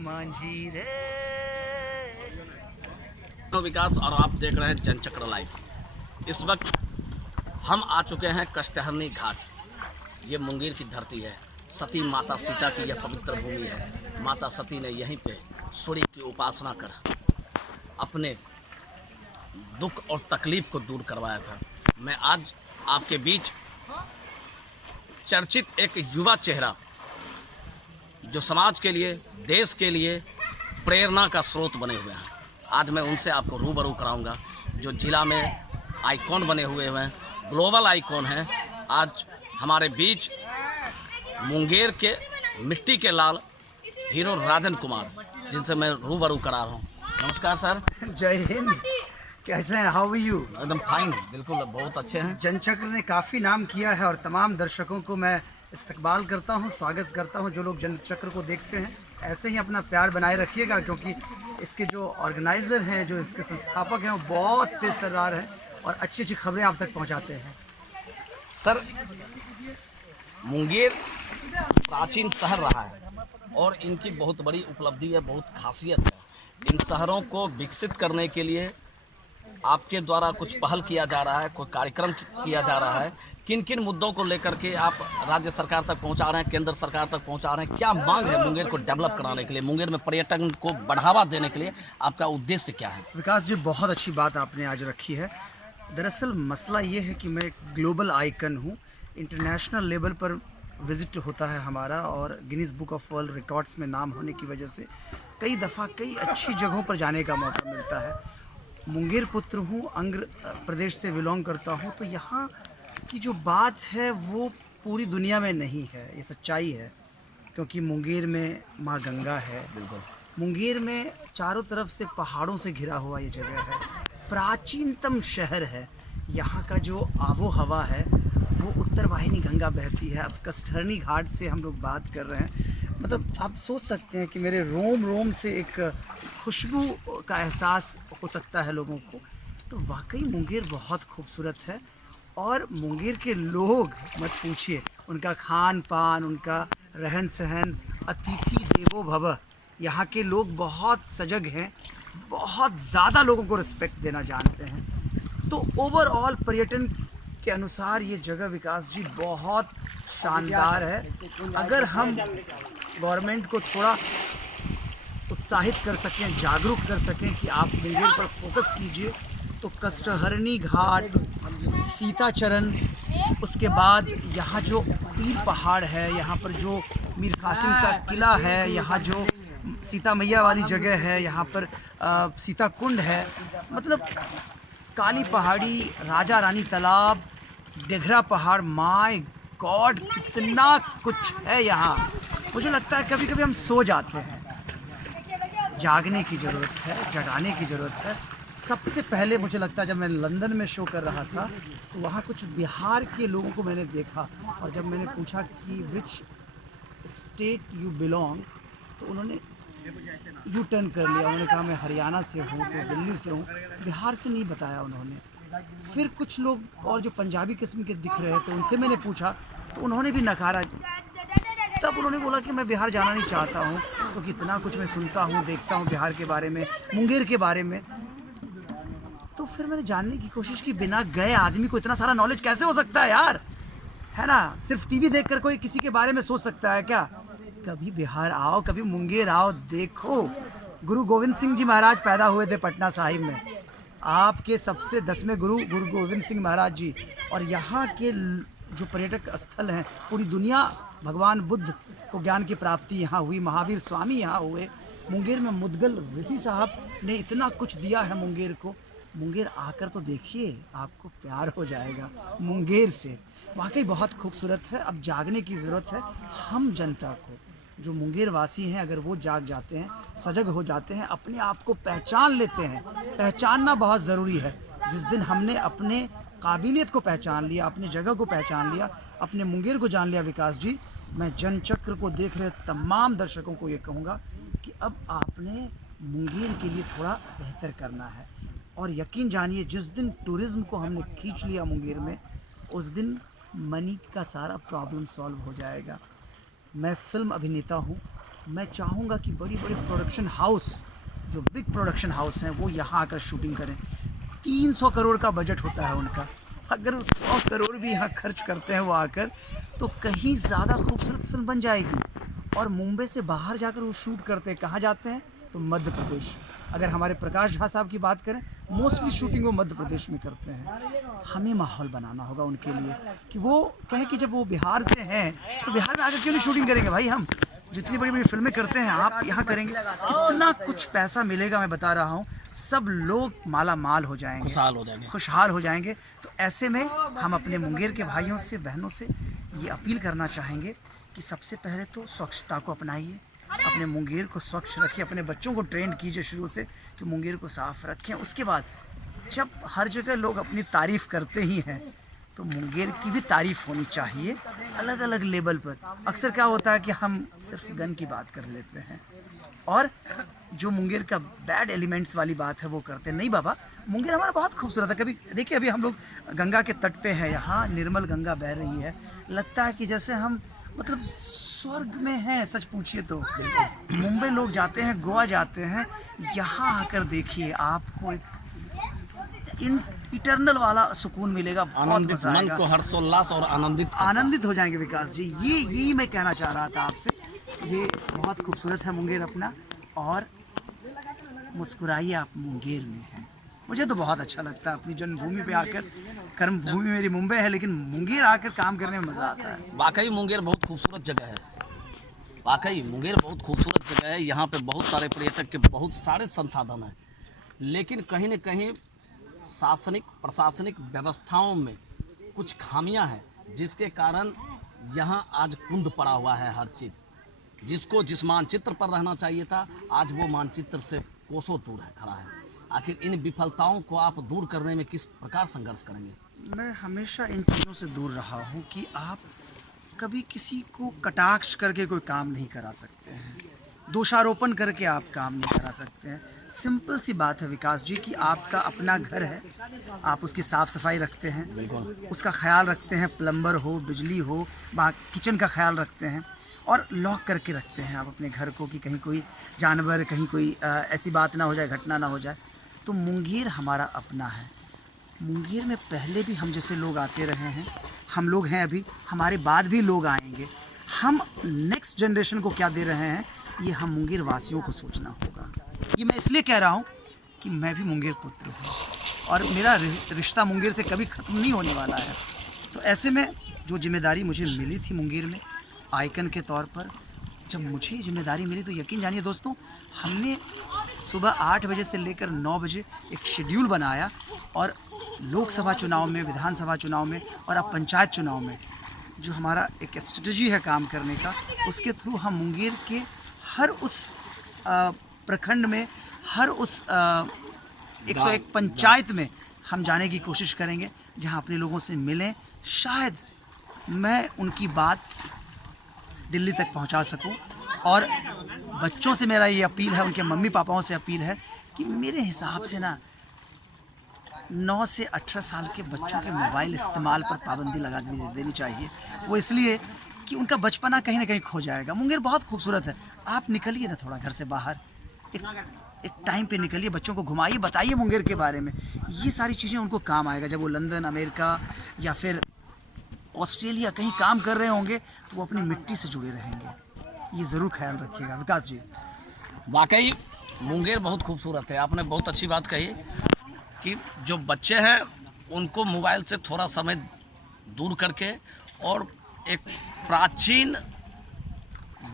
मांझी रे। तो विकास और आप देख रहे हैं जनचक्र लाइव। इस वक्त हम आ चुके हैं कष्टहरनी घाट। ये मुंगेर की धरती है। सती माता सीता की यह पवित्र भूमि है। माता सती ने यहीं पे सूर्य की उपासना कर अपने दुख और तकलीफ को दूर करवाया था। मैं आज आपके बीच चर्चित एक युवा चेहरा जो समाज के लिए, देश के लिए प्रेरणा का स्रोत बने हुए हैं, आज मैं उनसे आपको रूबरू कराऊंगा, जो जिला में आइकॉन बने हुए हैं, ग्लोबल आइकॉन हैं। आज हमारे बीच मुंगेर के मिट्टी के लाल हीरो राजन कुमार, जिनसे मैं रूबरू करा रहा हूँ। नमस्कार सर। जय हिंद। कैसे हैं? How are you? एकदम फाइन, बिल्कुल बहुत अच्छे हैं। जनचक्र ने काफ़ी नाम किया है और तमाम दर्शकों को मैं इस्तकबाल करता हूं, स्वागत करता हूं। जो लोग जनचक्र को देखते हैं ऐसे ही अपना प्यार बनाए रखिएगा, क्योंकि इसके जो ऑर्गेनाइज़र हैं, जो इसके संस्थापक हैं, वो बहुत तेज़ तर्रार हैं और अच्छी अच्छी खबरें आप तक पहुंचाते हैं। सर, मुंगेर प्राचीन शहर रहा है और इनकी बहुत बड़ी उपलब्धि है, बहुत खासियत है। इन शहरों को विकसित करने के लिए आपके द्वारा कुछ पहल किया जा रहा है, कोई कार्यक्रम किया जा रहा है। किन किन मुद्दों को लेकर के आप राज्य सरकार तक पहुंचा रहे हैं, केंद्र सरकार तक पहुंचा रहे हैं? क्या मांग है मुंगेर को डेवलप कराने के लिए, मुंगेर में पर्यटन को बढ़ावा देने के लिए आपका उद्देश्य क्या है? विकास जी, बहुत अच्छी बात आपने आज रखी है। दरअसल मसला ये है कि मैं एक ग्लोबल आइकन हूँ। इंटरनेशनल लेवल पर विज़िट होता है हमारा और Guinness book of world records में नाम होने की वजह से कई दफ़ा कई अच्छी जगहों पर जाने का मौका मिलता है। मुंगेर पुत्र हूँ, आंध्र प्रदेश से बिलोंग करता हूँ, तो यहाँ की जो बात है वो पूरी दुनिया में नहीं है, ये सच्चाई है। क्योंकि मुंगेर में माँ गंगा है, बिल्कुल। मुंगेर में चारों तरफ से पहाड़ों से घिरा हुआ ये जगह है, प्राचीनतम शहर है। यहाँ का जो आबो हवा है वो उत्तर वाहिनी गंगा बहती है। अब कष्टहरनी घाट से हम लोग बात कर रहे हैं, मतलब आप सोच सकते हैं कि मेरे रोम रोम से एक खुशबू का एहसास हो सकता है लोगों को। तो वाकई मुंगेर बहुत खूबसूरत है और मुंगेर के लोग मत पूछिए, उनका खान पान, उनका रहन सहन, अतिथि देवो भव। यहाँ के लोग बहुत सजग हैं, बहुत ज़्यादा लोगों को रिस्पेक्ट देना जानते हैं। तो ओवरऑल पर्यटन के अनुसार ये जगह विकास जी बहुत शानदार है। अगर हम गवर्नमेंट को थोड़ा उत्साहित कर सकें, जागरूक कर सकें कि आप मुंगेर पर फोकस कीजिए, तो कष्टहरनी घाट, सीताचरण, उसके बाद यहाँ जो पीर पहाड़ है, यहाँ पर जो मीर कासिम का किला है, यहाँ जो सीता मैया वाली जगह है, यहाँ पर सीता कुंड है, मतलब काली पहाड़ी, राजा रानी तालाब, डेघरा पहाड़, माय गॉड कितना कुछ है यहाँ। मुझे लगता है कभी कभी हम सो जाते हैं। जागने की ज़रूरत है, जगाने की ज़रूरत है। सबसे पहले मुझे लगता है जब मैं लंदन में शो कर रहा था तो वहाँ कुछ बिहार के लोगों को मैंने देखा, और जब मैंने पूछा कि विच स्टेट यू बिलोंग, तो उन्होंने यू टर्न कर लिया। उन्होंने कहा मैं हरियाणा से हूँ, तो दिल्ली से हूँ, बिहार से नहीं बताया उन्होंने। फिर कुछ लोग और जो पंजाबी किस्म के दिख रहे थे उनसे मैंने पूछा तो उन्होंने भी नकारा। तब उन्होंने बोला कि मैं बिहार जाना नहीं चाहता हूँ, क्योंकि इतना कुछ मैं सुनता हूँ, देखता हूँ बिहार के बारे में, मुंगेर के बारे में। तो फिर मैंने जानने की कोशिश की, बिना गए आदमी को इतना सारा नॉलेज कैसे हो सकता है यार, है ना? सिर्फ टीवी देखकर कोई किसी के बारे में सोच सकता है क्या? कभी बिहार आओ, कभी मुंगेर आओ, देखो गुरु गोविंद सिंह जी महाराज पैदा हुए थे पटना साहिब में। आपके सबसे 10वें गुरु गुरु गोविंद सिंह महाराज जी। और यहाँ के जो पर्यटक स्थल हैं, पूरी दुनिया, भगवान बुद्ध को ज्ञान की प्राप्ति यहाँ हुई, महावीर स्वामी यहाँ हुए। मुंगेर में मुदगल ऋषि साहब ने इतना कुछ दिया है मुंगेर को। मुंगेर आकर तो देखिए, आपको प्यार हो जाएगा मुंगेर से। वाकई बहुत खूबसूरत है। अब जागने की ज़रूरत है हम जनता को। जो मुंगेर वासी हैं, अगर वो जाग जाते हैं, सजग हो जाते हैं, अपने आप को पहचान लेते हैं। पहचानना बहुत ज़रूरी है। जिस दिन हमने अपने काबिलियत को पहचान लिया, अपनी जगह को पहचान लिया, अपने मुंगेर को जान लिया विकास जी, मैं जनचक्र को देख रहे तमाम दर्शकों को ये कहूँगा कि अब आपने मुंगेर के लिए थोड़ा बेहतर करना है। और यकीन जानिए, जिस दिन टूरिज़्म को हमने खींच लिया मुंगेर में, उस दिन मनी का सारा प्रॉब्लम सॉल्व हो जाएगा। मैं फ़िल्म अभिनेता हूँ, मैं चाहूँगा कि बड़ी बड़ी प्रोडक्शन हाउस, जो बिग प्रोडक्शन हाउस हैं, वो यहाँ आकर शूटिंग करें। 300 करोड़ का बजट होता है उनका, अगर 100 करोड़ भी यहाँ खर्च करते हैं वो आकर, तो कहीं ज़्यादा खूबसूरत फिल्म बन जाएगी। और मुंबई से बाहर जाकर वो शूट करते हैं, कहाँ जाते हैं? तो मध्य प्रदेश। अगर हमारे प्रकाश झा साहब की बात करें, मोस्टली शूटिंग वो मध्य प्रदेश में करते हैं। हमें माहौल बनाना होगा उनके लिए कि वो कहें कि जब वो बिहार से हैं तो बिहार में आकर क्यों नहीं शूटिंग करेंगे भाई। हम जितनी बड़ी बड़ी फिल्में करते हैं आप यहाँ करेंगे, कितना कुछ पैसा मिलेगा, मैं बता रहा हूँ। सब लोग माला माल हो जाएंगे, खुशहाल हो जाएंगे। तो ऐसे में हम अपने मुंगेर के भाइयों से, बहनों से ये अपील करना चाहेंगे कि सबसे पहले तो स्वच्छता को अपनाइए, अपने मुंगेर को स्वच्छ रखिए, अपने बच्चों को ट्रेंड कीजिए शुरू से कि मुंगेर को साफ रखें। उसके बाद जब हर जगह लोग अपनी तारीफ़ करते ही हैं तो मुंगेर की भी तारीफ़ होनी चाहिए अलग अलग लेवल पर। अक्सर क्या होता है कि हम सिर्फ गन की बात कर लेते हैं और जो मुंगेर का बैड एलिमेंट्स वाली बात है वो करते हैं। नहीं बाबा, मुंगेर हमारा बहुत खूबसूरत है। कभी देखिए, अभी हम लोग गंगा के तट पे हैं, यहाँ निर्मल गंगा बह रही है, लगता है कि जैसे हम मतलब स्वर्ग में हैं। सच पूछिए तो मुंबई लोग जाते हैं, गोवा जाते हैं, यहाँ आकर देखिए आपको एक इटर्नल वाला सुकून मिलेगा, बहुत मजा आएगा, मन को हर्षोल्लास और आनंदित हो जाएंगे। विकास जी, यही मैं कहना चाह रहा था आपसे। ये बहुत खूबसूरत है मुंगेर अपना, और मुस्कुराइए, आप मुंगेर में हैं। मुझे तो बहुत अच्छा लगता है अपनी जन्मभूमि पे आकर। कर्मभूमि मेरी मुंबई है, लेकिन मुंगेर आकर काम करने में मज़ा आता है। वाकई मुंगेर बहुत खूबसूरत जगह है, वाकई मुंगेर बहुत खूबसूरत जगह है। यहाँ पे बहुत सारे पर्यटक के बहुत सारे संसाधन हैं, लेकिन कहीं न कहीं शासनिक प्रशासनिक व्यवस्थाओं में कुछ खामियां हैं, जिसके कारण यहाँ आज कुंद पड़ा हुआ है हर चीज़। जिसको जिस मानचित्र पर रहना चाहिए था, आज वो मानचित्र से कोसों दूर है खड़ा है। आखिर इन विफलताओं को आप दूर करने में किस प्रकार संघर्ष करेंगे? मैं हमेशा इन चीज़ों से दूर रहा हूँ कि आप कभी किसी को कटाक्ष करके कोई काम नहीं करा सकते हैं, दोषारोपण करके आप काम नहीं करा सकते हैं। सिंपल सी बात है विकास जी कि आपका अपना घर है, आप उसकी साफ़ सफाई रखते हैं, उसका ख्याल रखते हैं, प्लम्बर हो, बिजली हो, किचन का ख्याल रखते हैं और लॉक करके रखते हैं आप अपने घर को कि कहीं कोई जानवर, कहीं कोई ऐसी बात ना हो जाए, घटना ना हो जाए। तो मुंगेर हमारा अपना है। मुंगेर में पहले भी हम जैसे लोग आते रहे हैं, हम लोग हैं अभी, हमारे बाद भी लोग आएंगे। हम नेक्स्ट जनरेशन को क्या दे रहे हैं, ये हम मुंगेर वासियों को सोचना होगा। ये मैं इसलिए कह रहा हूँ कि मैं भी मुंगेर पुत्र हूँ और मेरा रिश्ता मुंगेर से कभी ख़त्म नहीं होने वाला है। तो ऐसे में जो जिम्मेदारी मुझे मिली थी मुंगेर में आइकन के तौर पर, जब मुझे जिम्मेदारी मिली तो यकीन जानिए दोस्तों, हमने सुबह 8 बजे से लेकर 9 बजे एक शेड्यूल बनाया और लोकसभा चुनाव में, विधानसभा चुनाव में और अब पंचायत चुनाव में जो हमारा एक स्ट्रेटजी है काम करने का, उसके थ्रू हम मुंगेर के हर उस प्रखंड में, हर उस 101 पंचायत में हम जाने की कोशिश करेंगे, जहां अपने लोगों से मिलें। शायद मैं उनकी बात दिल्ली तक पहुंचा सकूं। और बच्चों से मेरा ये अपील है, उनके मम्मी पापाओं से अपील है कि मेरे हिसाब से ना 9 से 18 साल के बच्चों के मोबाइल इस्तेमाल पर पाबंदी लगा देनी चाहिए। वो इसलिए कि उनका बचपना कहीं ना कहीं खो जाएगा। मुंगेर बहुत खूबसूरत है, आप निकलिए ना थोड़ा घर से बाहर, एक टाइम पे निकलिए, बच्चों को घुमाइए, बताइए मुंगेर के बारे में। ये सारी चीज़ें उनको काम आएगा। जब वो लंदन, अमेरिका या फिर ऑस्ट्रेलिया कहीं काम कर रहे होंगे तो वो अपनी मिट्टी से जुड़े रहेंगे। ये ज़रूर ख्याल रखिएगा विकास जी। वाकई मुंगेर बहुत खूबसूरत है। आपने बहुत अच्छी बात कही कि जो बच्चे हैं उनको मोबाइल से थोड़ा समय दूर करके, और एक प्राचीन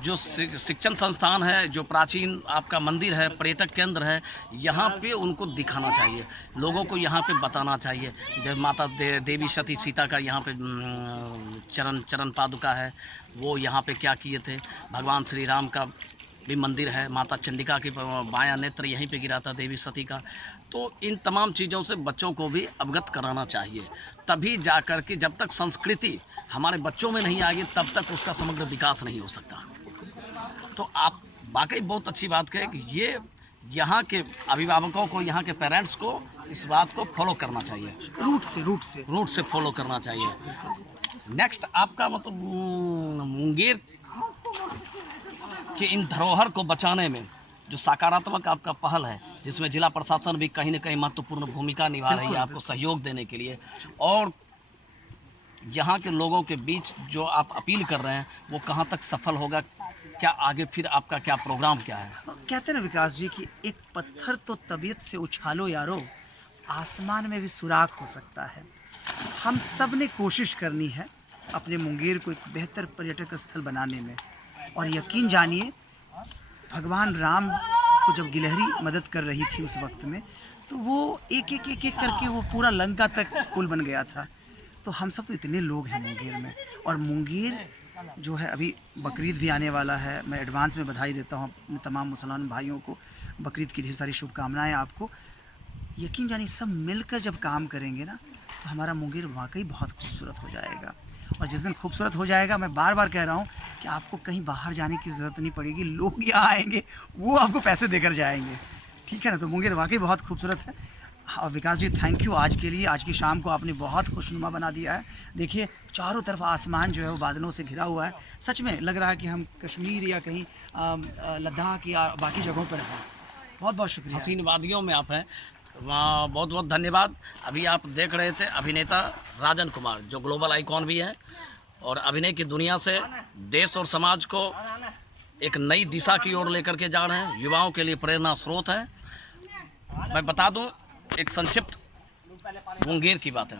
जो शिक्षण संस्थान है, जो प्राचीन आपका मंदिर है, पर्यटक केंद्र है, यहाँ पे उनको दिखाना चाहिए, लोगों को यहाँ पे बताना चाहिए। माता देवी सती सीता का यहाँ पे चरण पादुका है, वो यहाँ पे क्या किए थे। भगवान श्री राम का भी मंदिर है, माता चंडिका की बायां नेत्र यहीं पे गिरा था देवी सती का। तो इन तमाम चीज़ों से बच्चों को भी अवगत कराना चाहिए, तभी जा कर के जब तक संस्कृति हमारे बच्चों में नहीं आएगी तब तक उसका समग्र विकास नहीं हो सकता। तो आप वाकई बहुत अच्छी बात कहें कि ये यहाँ के अभिभावकों को, यहाँ के पेरेंट्स को इस बात को फॉलो करना चाहिए, रूट से फॉलो करना चाहिए। नेक्स्ट आपका मतलब मुंगेर कि इन धरोहर को बचाने में जो सकारात्मक आपका पहल है, जिसमें जिला प्रशासन भी कहीं न कहीं महत्वपूर्ण भूमिका निभा रही है आपको सहयोग देने के लिए, और यहाँ के लोगों के बीच जो आप अपील कर रहे हैं वो कहाँ तक सफल होगा, क्या आगे फिर आपका क्या प्रोग्राम क्या है? कहते हैं ना विकास जी कि एक पत्थर तो तबीयत से उछालो यारो, आसमान में भी सुराख हो सकता है। हम सब ने कोशिश करनी है अपने मुंगेर को एक बेहतर पर्यटक स्थल बनाने में, और यकीन जानिए भगवान राम को जब गिलहरी मदद कर रही थी उस वक्त में, तो वो एक एक एक एक करके वो पूरा लंका तक पुल बन गया था। तो हम सब तो इतने लोग हैं मुंगेर में, और मुंगेर जो है अभी बकरीद भी आने वाला है। मैं एडवांस में बधाई देता हूँ अपने तमाम मुसलमान भाइयों को, बकरीद की ढेर सारी शुभकामनाएं आपको। यकीन जानिए सब मिलकर जब काम करेंगे ना तो हमारा मुंगेर वाकई बहुत खूबसूरत हो जाएगा। और जिस दिन खूबसूरत हो जाएगा, मैं बार बार कह रहा हूँ कि आपको कहीं बाहर जाने की ज़रूरत नहीं पड़ेगी, लोग यहाँ आएंगे, वो आपको पैसे देकर जाएंगे। ठीक है ना? तो मुंगेर वाकई बहुत खूबसूरत है। और विकास जी थैंक यू आज के लिए, आज की शाम को आपने बहुत खुशनुमा बना दिया है। देखिए चारों तरफ आसमान जो है वो बादलों से घिरा हुआ है, सच में लग रहा है कि हम कश्मीर या कहीं लद्दाख या बाकी जगहों पर हैं। बहुत बहुत शुक्रिया। हसीन वादियों में आप हैं, वहाँ बहुत बहुत धन्यवाद। अभी आप देख रहे थे अभिनेता राजन कुमार, जो ग्लोबल आइकॉन भी हैं और अभिनय की दुनिया से देश और समाज को एक नई दिशा की ओर लेकर के जा रहे हैं, युवाओं के लिए प्रेरणा स्रोत है। मैं बता दूं एक संक्षिप्त मुंगेर की बात है।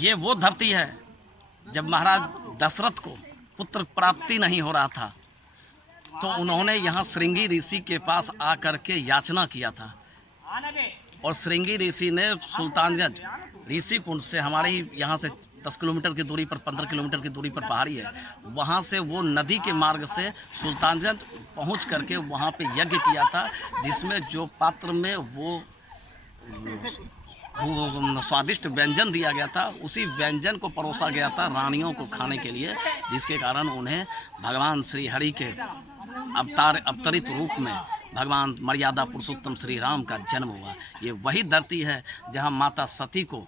ये वो धरती है जब महाराज दशरथ को पुत्र प्राप्ति नहीं हो रहा था तो उन्होंने यहाँ श्रृंगी ऋषि के पास आकर के याचना किया था, और श्रृंगी ऋषि ने सुल्तानगंज ऋषि कुंड से हमारे ही यहाँ से 10 किलोमीटर की दूरी पर, 15 किलोमीटर की दूरी पर पहाड़ी है, वहाँ से वो नदी के मार्ग से सुल्तानगंज पहुँच करके वहाँ पे यज्ञ किया था, जिसमें जो पात्र में वो स्वादिष्ट व्यंजन दिया गया था, उसी व्यंजन को परोसा गया था रानियों को खाने के लिए, जिसके कारण उन्हें भगवान श्री हरि के अवतरित रूप में भगवान मर्यादा पुरुषोत्तम श्री राम का जन्म हुआ। ये वही धरती है जहाँ माता सती को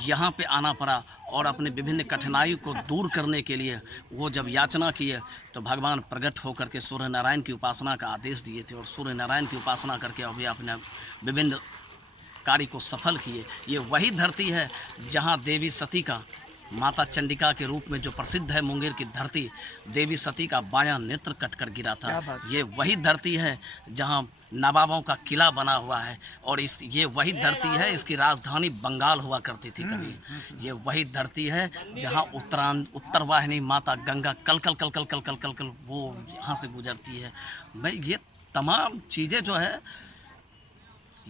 यहाँ पे आना पड़ा, और अपने विभिन्न कठिनाई को दूर करने के लिए वो जब याचना किए तो भगवान प्रकट होकर के सूर्य नारायण की उपासना का आदेश दिए थे, और सूर्य नारायण की उपासना करके अभी अपने विभिन्न कार्य को सफल किए। ये वही धरती है जहाँ देवी सती का, माता चंडिका के रूप में जो प्रसिद्ध है मुंगेर की धरती, देवी सती का बायां नेत्र कटकर गिरा था। ये वही धरती है जहां नवाबों का किला बना हुआ है, और ये वही धरती है, इसकी राजधानी बंगाल हुआ करती थी कभी। ये वही धरती है जहां उत्तर वाहिनी माता गंगा कल कल कल कल कल कल कल कल वो यहाँ से गुजरती है। भाई ये तमाम चीज़ें जो है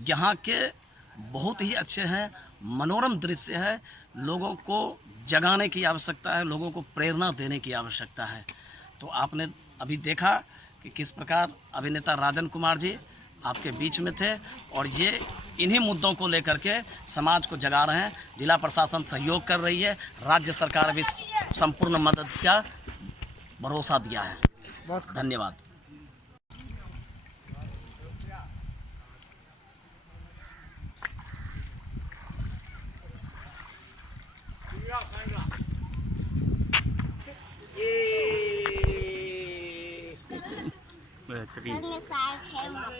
यहाँ के बहुत ही अच्छे हैं, मनोरम दृश्य है। लोगों को जगाने की आवश्यकता है, लोगों को प्रेरणा देने की आवश्यकता है। तो आपने अभी देखा कि किस प्रकार अभिनेता राजन कुमार जी आपके बीच में थे, और ये इन्हीं मुद्दों को लेकर के समाज को जगा रहे हैं। जिला प्रशासन सहयोग कर रही है, राज्य सरकार भी संपूर्ण मदद का भरोसा दिया है। बहुत धन्यवाद। में साग है।